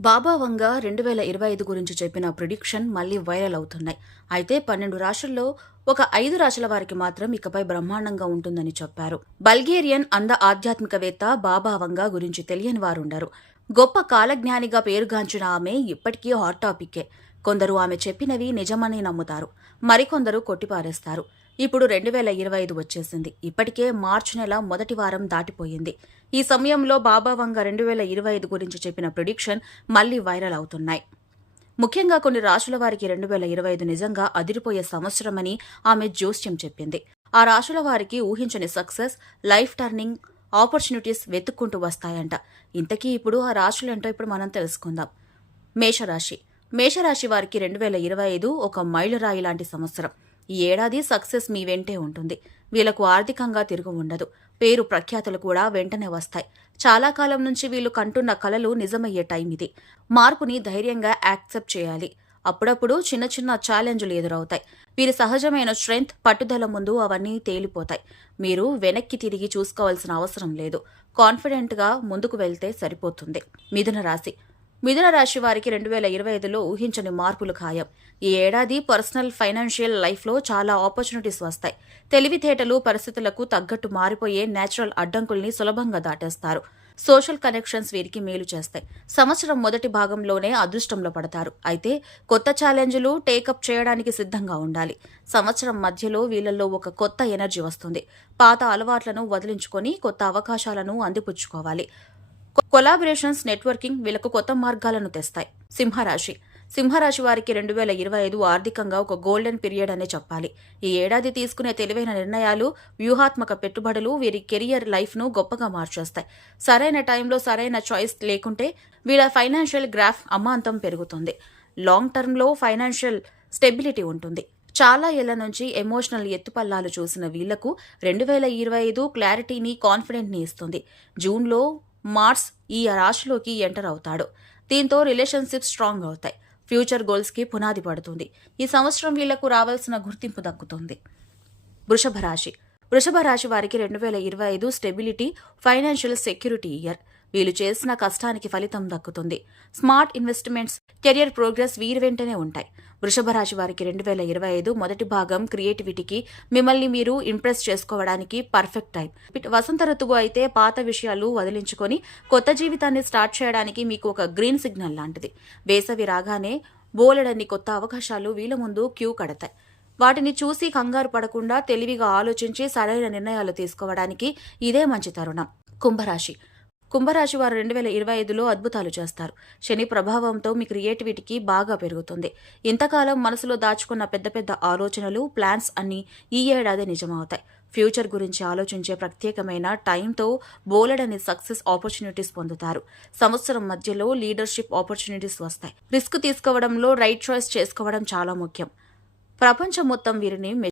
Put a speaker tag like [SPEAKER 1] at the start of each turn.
[SPEAKER 1] బాబా వంగ రెండు వేల ఇరవై ఐదు గురించి చెప్పిన ప్రిడిక్షన్ మళ్ళీ వైరల్ అవుతున్నాయి. అయితే పన్నెండు రాష్ట్రాల్లో ఒక ఐదు రాశుల వారికి మాత్రం ఇకపై బ్రహ్మాండంగా ఉంటుందని చెప్పారు. బల్గేరియన్ అంద ఆధ్యాత్మికవేత్త బాబా వంగ గురించి తెలియని వారుండరు. గొప్ప కాలజ్ఞానిగా పేరుగాంచిన ఆమె ఇప్పటికీ హాట్ టాపికే కొందరు ఆమె చెప్పినవి నిజమని నమ్ముతారు. మరికొందరు కొట్టిపారేస్తారు. ఇప్పుడు రెండు వేల ఇరవై ఐదు వచ్చేసింది. ఇప్పటికే మార్చి నెల మొదటి వారం దాటిపోయింది. ఈ సమయంలో బాబా వంగ రెండు వేల ఇరవై ఐదు గురించి చెప్పిన ప్రిడిక్షన్ మళ్ళీ వైరల్ అవుతున్నాయి. ముఖ్యంగా కొన్ని రాశుల వారికి రెండు వేల ఇరవై ఐదు నిజంగా అదిరిపోయే సంవత్సరమని ఆమె జోస్యం చెప్పింది. ఆ రాశుల వారికి ఊహించని సక్సెస్ లైఫ్ టర్నింగ్ ఆపర్చునిటీస్ వెతుక్కుంటూ వస్తాయంట. ఇంతకీ ఇప్పుడు ఆ రాశులేంటో ఇప్పుడు మనం తెలుసుకుందాం. మేషరాశి. మేషరాశి వారికి రెండు వేల ఇరవై ఐదు ఒక మైలురాయి లాంటి సంవత్సరం. ఈ ఏడాది సక్సెస్ మీ వెంటే ఉంటుంది. వీళ్ళకు ఆర్థికంగా తిరుగు ఉండదు. పేరు ప్రఖ్యాతులు కూడా వెంటనే వస్తాయి. చాలా కాలం నుంచి వీళ్ళు కంటున్న కలలు నిజమయ్యే టైం ఇది. మార్పుని ధైర్యంగా యాక్సెప్ట్ చేయాలి. అప్పుడప్పుడు చిన్న చిన్న ఛాలెంజ్లు ఎదురవుతాయి. వీరి సహజమైన స్ట్రెంగ్త్ పట్టుదల ముందు అవన్నీ తేలిపోతాయి. మీరు వెనక్కి తిరిగి చూసుకోవాల్సిన అవసరం లేదు. కాన్ఫిడెంట్గా ముందుకు వెళ్తే సరిపోతుంది. మిథున రాశి. మిథున రాశి వారికి రెండు వేల ఇరవై ఐదులో ఊహించని మార్పులు ఖాయం. ఈ ఏడాది పర్సనల్ ఫైనాన్షియల్ లైఫ్లో చాలా ఆపర్చునిటీస్ వస్తాయి. తెలివితేటలు పరిస్థితులకు తగ్గట్టు మారిపోయే నేచురల్ అడ్డంకుల్ని సులభంగా దాటేస్తారు. సోషల్ కనెక్షన్స్ వీరికి మేలు చేస్తాయి. సంవత్సరం మొదటి భాగంలోనే అదృష్టంలో పడతారు. అయితే కొత్త ఛాలెంజ్లు టేకప్ చేయడానికి సిద్ధంగా ఉండాలి. సంవత్సరం మధ్యలో వీళ్ళల్లో ఒక కొత్త ఎనర్జీ వస్తుంది. పాత అలవాట్లను వదిలించుకొని కొత్త అవకాశాలను అందిపుచ్చుకోవాలి. కొలాబరేషన్స్ నెట్వర్కింగ్ వీళ్ళకు కొత్త మార్గాలను తెస్తాయి. సింహరాశి. సింహరాశి వారికి రెండు వేల ఇరవై ఐదు ఆర్థికంగా ఒక గోల్డెన్ పీరియడ్ అనే చెప్పాలి. ఈ ఏడాది తీసుకునే తెలివైన నిర్ణయాలు వ్యూహాత్మక పెట్టుబడులు వీరి కెరియర్ లైఫ్ను గొప్పగా మార్చేస్తాయి. సరైన టైంలో సరైన చాయిస్ లేకుంటే వీళ్ళ ఫైనాన్షియల్ గ్రాఫ్ అమాంతం పెరుగుతుంది. లాంగ్ టర్మ్లో ఫైనాన్షియల్ స్టెబిలిటీ ఉంటుంది. చాలా ఏళ్ళ నుంచి ఎమోషనల్ ఎత్తుపల్లాలు చూసిన వీళ్ళకు రెండు వేల ఇరవై ఐదు క్లారిటీని కాన్ఫిడెంట్ని ఇస్తుంది. జూన్లో మార్స్ ఈ రాశిలోకి ఎంటర్ అవుతాడు. దీంతో రిలేషన్షిప్ స్ట్రాంగ్ అవుతాయి. ఫ్యూచర్ గోల్స్కి పునాది పడుతుంది. ఈ సంవత్సరం వీళ్ళకు రావాల్సిన గుర్తింపు దక్కుతుంది. వృషభ రాశి. వృషభ రాశి వారికి రెండు వేల ఇరవై ఐదు స్టెబిలిటీ ఫైనాన్షియల్ సెక్యూరిటీ ఇయర్. వీళ్ళు చేసిన కష్టానికి ఫలితం దక్కుతుంది. స్మార్ట్ ఇన్వెస్ట్మెంట్స్ కెరియర్ ప్రోగ్రెస్ వీరి వెంటనే ఉంటాయి. వృషభ రాశి వారికి రెండు వేల ఇరవై ఐదు మొదటి భాగం క్రియేటివిటీకి మిమ్మల్ని మీరు ఇంప్రెస్ చేసుకోవడానికి పర్ఫెక్ట్ టైం. వసంత ఋతువు అయితే పాత విషయాలు వదిలించుకొని కొత్త జీవితాన్ని స్టార్ట్ చేయడానికి మీకు ఒక గ్రీన్ సిగ్నల్ లాంటిది. వేసవి రాగానే బోలెడన్ని కొత్త అవకాశాలు వీళ్ళ ముందు క్యూ కడతాయి. వాటిని చూసి కంగారు పడకుండా తెలివిగా ఆలోచించి సరైన నిర్ణయాలు తీసుకోవడానికి ఇదే మంచి తరుణం. కుంభరాశి కుంభరాశి వారు రెండు వేల ఇరవై ఐదులో అద్భుతాలు చేస్తారు. శని ప్రభావంతో మీ క్రియేటివిటీకి బాగా పెరుగుతుంది. ఇంతకాలం మనసులో దాచుకున్న పెద్ద పెద్ద ఆలోచనలు ప్లాన్స్ అన్నీ ఈ ఏడాది నిజమవుతాయి. ఫ్యూచర్ గురించి ఆలోచించే ప్రత్యేకమైన టైంతో బోలెడని సక్సెస్ ఆపర్చునిటీస్ పొందుతారు. సంవత్సరం మధ్యలో లీడర్షిప్ ఆపర్చునిటీస్ వస్తాయి. రిస్క్ తీసుకోవడంలో రైట్ చాయిస్ చేసుకోవడం చాలా ముఖ్యం. ప్రపంచం మొత్తం వీరిని